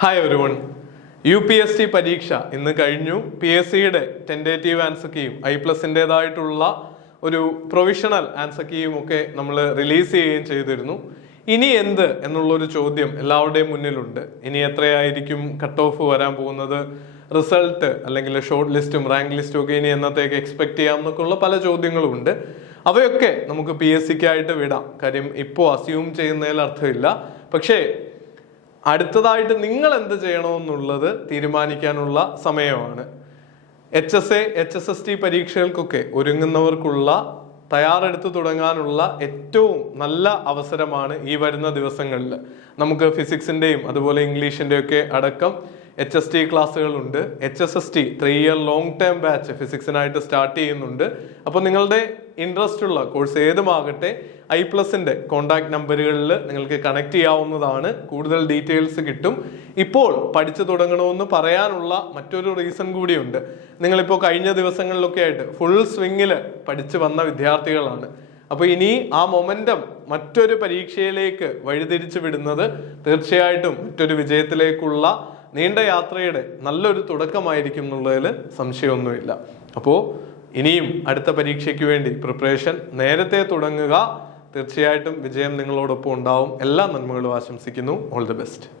Hi everyone. UPSC പരീക്ഷ ഇന്ന് കഴിഞ്ഞു. PSCയുടെ ടെൻറ്റേറ്റീവ് ആൻസർ കീയും I+ൻ്റെതായിട്ടുള്ള ഒരു പ്രൊവിഷണൽ ആൻസർ കീയും ഒക്കെ നമ്മൾ റിലീസ് ചെയ്യുകയും ചെയ്തിരുന്നു. ഇനി എന്ത് എന്നുള്ളൊരു ചോദ്യം എല്ലാവരുടെയും മുന്നിലുണ്ട്. ഇനി എത്രയായിരിക്കും കട്ട് ഓഫ് വരാൻ പോകുന്നത്, റിസൾട്ട് അല്ലെങ്കിൽ ഷോർട്ട് ലിസ്റ്റും റാങ്ക് ലിസ്റ്റും ഒക്കെ ഇനി എന്നത്തേക്ക് എക്സ്പെക്ട് ചെയ്യാം എന്നൊക്കെയുള്ള പല ചോദ്യങ്ങളും ഉണ്ട്. അവയൊക്കെ നമുക്ക് PSCക്കായിട്ട് വിടാം. കാര്യം ഇപ്പോൾ അസ്യൂം ചെയ്യുന്നതിൽ അർത്ഥമില്ല. പക്ഷേ അടുത്തതായിട്ട് നിങ്ങൾ എന്ത് ചെയ്യണമെന്നുള്ളത് തീരുമാനിക്കാനുള്ള സമയമാണ്. HSA HSST പരീക്ഷകൾക്കൊക്കെ ഒരുങ്ങുന്നവർക്കുള്ള തയ്യാറെടുത്ത് തുടങ്ങാനുള്ള ഏറ്റവും നല്ല അവസരമാണ് ഈ വരുന്ന ദിവസങ്ങളിൽ. നമുക്ക് ഫിസിക്സിൻ്റെയും അതുപോലെ ഇംഗ്ലീഷിൻ്റെ ഒക്കെ അടക്കം HST ക്ലാസ്സുകളുണ്ട്. HSST 3 year long term batch ഫിസിക്സിനായിട്ട് സ്റ്റാർട്ട് ചെയ്യുന്നുണ്ട്. അപ്പോൾ നിങ്ങളുടെ ഇൻട്രസ്റ്റ് ഉള്ള കോഴ്സ് ഏതുമാകട്ടെ I+ൻ്റെ കോൺടാക്ട് നമ്പറുകളിൽ നിങ്ങൾക്ക് കണക്ട് ചെയ്യാവുന്നതാണ്. കൂടുതൽ ഡീറ്റെയിൽസ് കിട്ടും. ഇപ്പോൾ പഠിച്ചു തുടങ്ങണമെന്ന് പറയാനുള്ള മറ്റൊരു റീസൺ കൂടിയുണ്ട്. നിങ്ങളിപ്പോൾ കഴിഞ്ഞ ദിവസങ്ങളിലൊക്കെ ആയിട്ട് ഫുൾ സ്വിങ്ങിൽ പഠിച്ചു വന്ന വിദ്യാർത്ഥികളാണ്. അപ്പോൾ ഇനി ആ മൊമെന്റം മറ്റൊരു പരീക്ഷയിലേക്ക് വഴിതിരിച്ചു വിടുന്നത് തീർച്ചയായിട്ടും മറ്റൊരു വിജയത്തിലേക്കുള്ള നീണ്ട യാത്രയുടെ നല്ലൊരു തുടക്കമായിരിക്കും എന്നുള്ളതിൽ സംശയമൊന്നുമില്ല. അപ്പോൾ ഇനിയും അടുത്ത പരീക്ഷയ്ക്ക് വേണ്ടി പ്രിപ്പറേഷൻ നേരത്തെ തുടങ്ങുക. തീർച്ചയായിട്ടും വിജയം നിങ്ങളോടൊപ്പം ഉണ്ടാവും. എല്ലാ നന്മകളും ആശംസിക്കുന്നു. All the best.